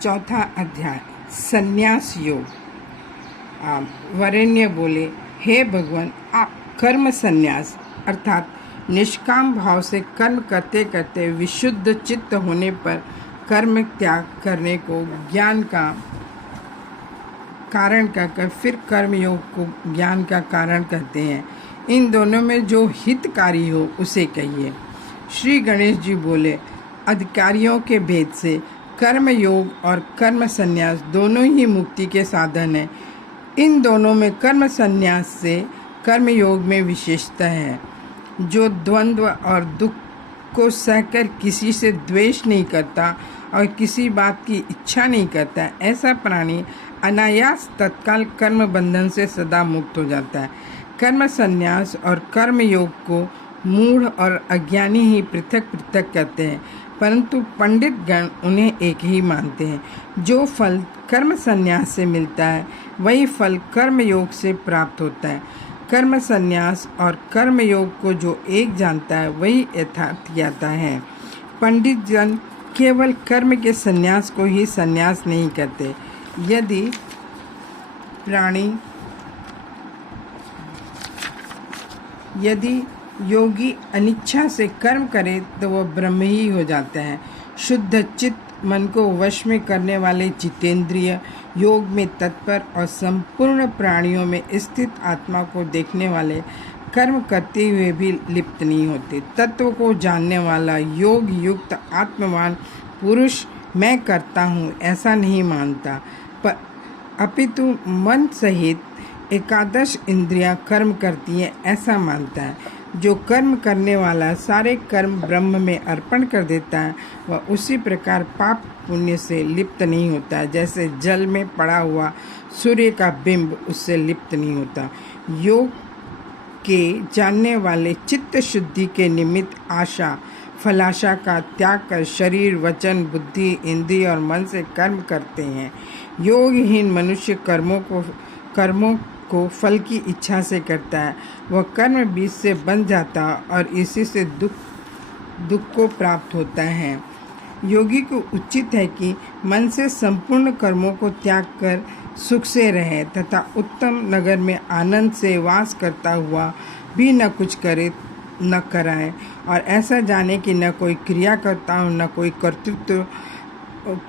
चौथा अध्याय संन्यास योग। वरेण्य बोले, हे भगवान, आप कर्म संन्यास अर्थात निष्काम भाव से कर्म करते करते विशुद्ध चित्त होने पर कर्म त्याग करने को ज्ञान का कारण कहकर फिर कर्म योग को ज्ञान का कारण कहते हैं। इन दोनों में जो हितकारी हो उसे कहिए। श्री गणेश जी बोले, अधिकारियों के भेद से कर्म योग और कर्म संन्यास दोनों ही मुक्ति के साधन हैं। इन दोनों में कर्म संन्यास से कर्म योग में विशेषता है। जो द्वंद्व और दुख को सहकर किसी से द्वेष नहीं करता और किसी बात की इच्छा नहीं करता, ऐसा प्राणी अनायास तत्काल कर्म बंधन से सदा मुक्त हो जाता है। कर्म संन्यास और कर्म योग को मूढ़ और अज्ञानी ही पृथक पृथक करते हैं, परंतु पंडित गण उन्हें एक ही मानते हैं। जो फल कर्म संन्यास से मिलता है वही फल कर्म योग से प्राप्त होता है। कर्म संन्यास और कर्म योग को जो एक जानता है वही यथार्थ ज्ञाता है। पंडित जन केवल कर्म के संन्यास को ही संन्यास नहीं करते। यदि योगी अनिच्छा से कर्म करे तो वह ब्रह्म ही हो जाता है। शुद्ध चित्त मन को वश में करने वाले जितेंद्रिय, योग में तत्पर और संपूर्ण प्राणियों में स्थित आत्मा को देखने वाले कर्म करते हुए भी लिप्त नहीं होते। तत्व को जानने वाला योग युक्त आत्मवान पुरुष मैं करता हूँ ऐसा नहीं मानता, पर अपितु मन सहित एकादश इंद्रियां कर्म करती हैं ऐसा मानता है। जो कर्म करने वाला सारे कर्म ब्रह्म में अर्पण कर देता है वह उसी प्रकार पाप पुण्य से लिप्त नहीं होता है, जैसे जल में पड़ा हुआ सूर्य का बिंब उससे लिप्त नहीं होता। योग के जानने वाले चित्त शुद्धि के निमित्त आशा फलाशा का त्याग कर शरीर वचन बुद्धि इंद्रिय और मन से कर्म करते हैं। योगहीन मनुष्य कर्मों को फल की इच्छा से करता है। वह कर्म बीज से बन जाता और इसी से दुख को प्राप्त होता है। योगी को उचित है कि मन से संपूर्ण कर्मों को त्याग कर सुख से रहे तथा उत्तम नगर में आनंद से वास करता हुआ भी न कुछ करे न कराए, और ऐसा जाने कि न कोई क्रिया करता हूँ न कोई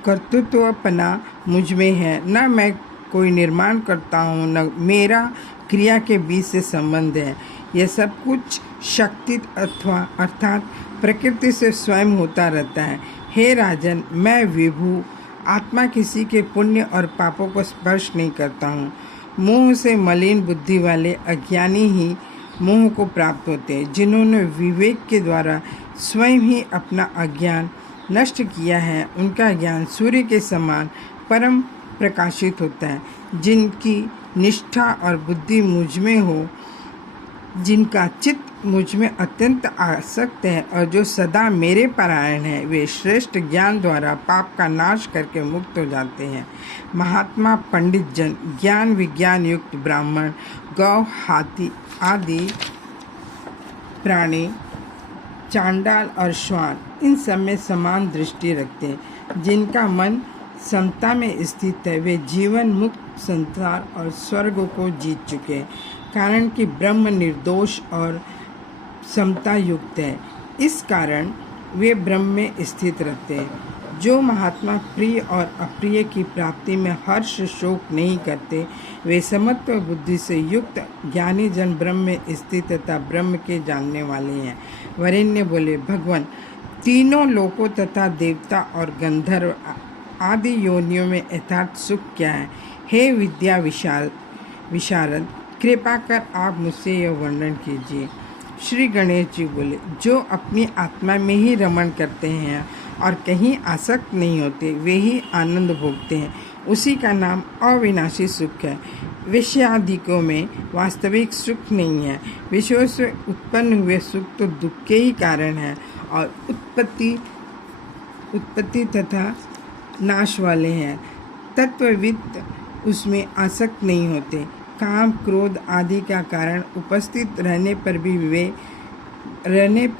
कर्तृत्वपना मुझ में है, न मैं कोई निर्माण करता हूँ न मेरा क्रिया के बीच से संबंध है। यह सब कुछ शक्ति अर्थात प्रकृति से स्वयं होता रहता है। हे राजन, मैं विभु आत्मा किसी के पुण्य और पापों को स्पर्श नहीं करता हूँ। मोह से मलिन बुद्धि वाले अज्ञानी ही मोह को प्राप्त होते हैं। जिन्होंने विवेक के द्वारा स्वयं ही अपना अज्ञान नष्ट किया है, उनका ज्ञान सूर्य के समान परम प्रकाशित होता है। जिनकी निष्ठा और बुद्धि मुझ में हो, जिनका चित्त मुझ में अत्यंत आसक्त है और जो सदा मेरे परायण है, वे श्रेष्ठ ज्ञान द्वारा पाप का नाश करके मुक्त हो जाते हैं। महात्मा पंडित जन ज्ञान विज्ञान युक्त ब्राह्मण गौ हाथी आदि प्राणी चांडाल और श्वान इन सब में समान दृष्टि रखते हैं। जिनका मन समता में स्थित है वे जीवन मुक्त संसार और स्वर्ग को जीत चुके हैं, कारण कि ब्रह्म निर्दोष और समता युक्त है। इस कारण वे ब्रह्म में स्थित रहते हैं। जो महात्मा प्रिय और अप्रिय की प्राप्ति में हर्ष शोक नहीं करते, वे समत्व बुद्धि से युक्त ज्ञानी जन ब्रह्म में स्थित तथा ब्रह्म के जानने वाले हैं। वरेण्य बोले, भगवान, तीनों लोकों तथा देवता और गंधर्व आदि योनियों में यथार्थ सुख क्या है? हे विद्या विशारद, कृपा कर आप मुझसे यह वर्णन कीजिए। श्री गणेश जी बोले, जो अपनी आत्मा में ही रमण करते हैं और कहीं आसक्त नहीं होते, वे ही आनंद भोगते हैं। उसी का नाम अविनाशी सुख है। विषयादिकों में वास्तविक सुख नहीं है। विषयों से उत्पन्न हुए सुख तो दुख के ही कारण है और उत्पत्ति तथा नाश वाले हैं। तत्वविद उसमें आसक्त नहीं होते। काम क्रोध आदि का कारण उपस्थित रहने पर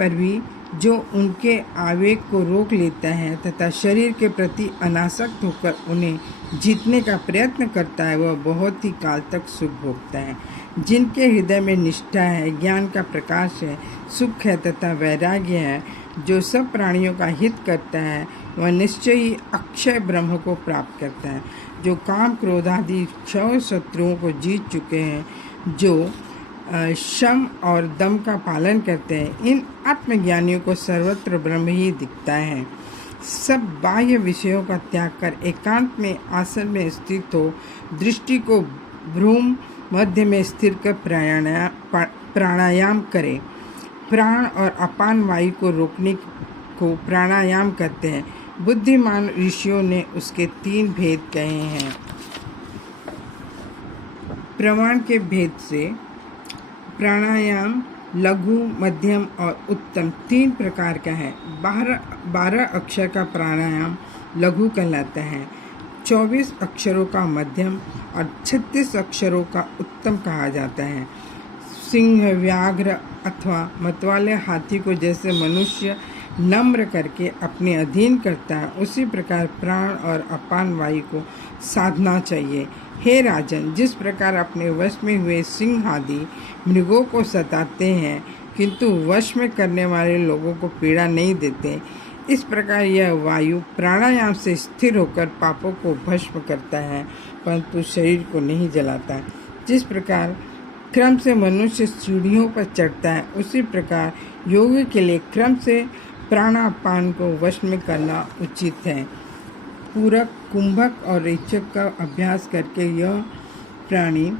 भी जो उनके आवेग को रोक लेता है तथा शरीर के प्रति अनासक्त होकर उन्हें जीतने का प्रयत्न करता है, वह बहुत ही काल तक सुख भोगता है। जिनके हृदय में निष्ठा है, ज्ञान का प्रकाश है, सुख है तथा वैराग्य है, जो सब प्राणियों का हित करता है, वह निश्चय ही अक्षय ब्रह्म को प्राप्त करता है। जो काम क्रोध आदि क्षय शत्रुओं को जीत चुके हैं, जो शम और दम का पालन करते हैं, इन आत्मज्ञानियों को सर्वत्र ब्रह्म ही दिखता है। सब बाह्य विषयों का त्याग कर एकांत में आसन में स्थित हो दृष्टि को भ्रूम मध्य में स्थिर कर प्राणायाम करें। प्राण और अपान वायु को रोकने को प्राणायाम कहते हैं। बुद्धिमान ऋषियों ने उसके 3 भेद कहे हैं। प्रमाण के भेद से प्राणायाम लघु, मध्यम और उत्तम 3 प्रकार का है। 12 अक्षर का प्राणायाम लघु कहलाता है, 24 अक्षरों का मध्यम और 36 अक्षरों का उत्तम कहा जाता है। सिंह, व्याघ्र अथवा मतवाले हाथी को जैसे मनुष्य नम्र करके अपने अधीन करता है, उसी प्रकार प्राण और अपान वायु को साधना चाहिए। हे राजन, जिस प्रकार अपने वश में हुए सिंह आदि मृगों को सताते हैं किंतु वश में करने वाले लोगों को पीड़ा नहीं देते, इस प्रकार यह वायु प्राणायाम से स्थिर होकर पापों को भस्म करता है परंतु शरीर को नहीं जलाता। जिस प्रकार क्रम से मनुष्य सीढ़ियों पर चढ़ता है, उसी प्रकार योग के लिए क्रम से प्राणापान को वश में करना उचित है। पूरक, कुंभक और रेचक का अभ्यास करके यह प्राणी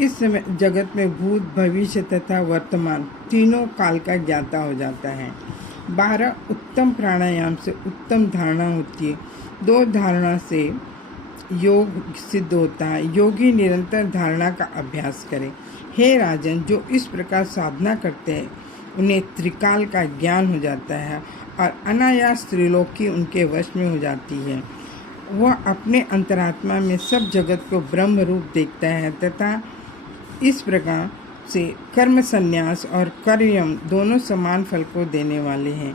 इस समय जगत में भूत, भविष्य तथा वर्तमान तीनों काल का ज्ञाता हो जाता है। 12 उत्तम प्राणायाम से उत्तम धारणा होती है। 2 धारणा से योग सिद्ध होता है। योगी निरंतर धारणा का अभ्यास करें। हे राजन, जो इस प्रकार साधना करते हैं उन्हें त्रिकाल का ज्ञान हो जाता है और अनायास त्रिलोकी उनके वश में हो जाती है। वह अपने अंतरात्मा में सब जगत को ब्रह्म रूप देखता है तथा इस प्रकार से कर्म संन्यास और कर्म दोनों समान फल को देने वाले हैं।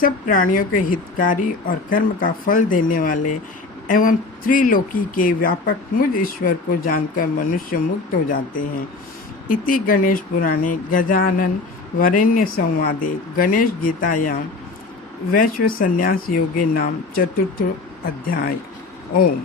सब प्राणियों के हितकारी और कर्म का फल देने वाले एवं त्रिलोकी के व्यापक मुझ ईश्वर को जानकर मनुष्य मुक्त हो जाते हैं। इति गणेश पुराणे गजानन वरेण्य संवादे गणेश गीतायां वैश्व संन्यास योगे नाम 4th अध्याय। ओम।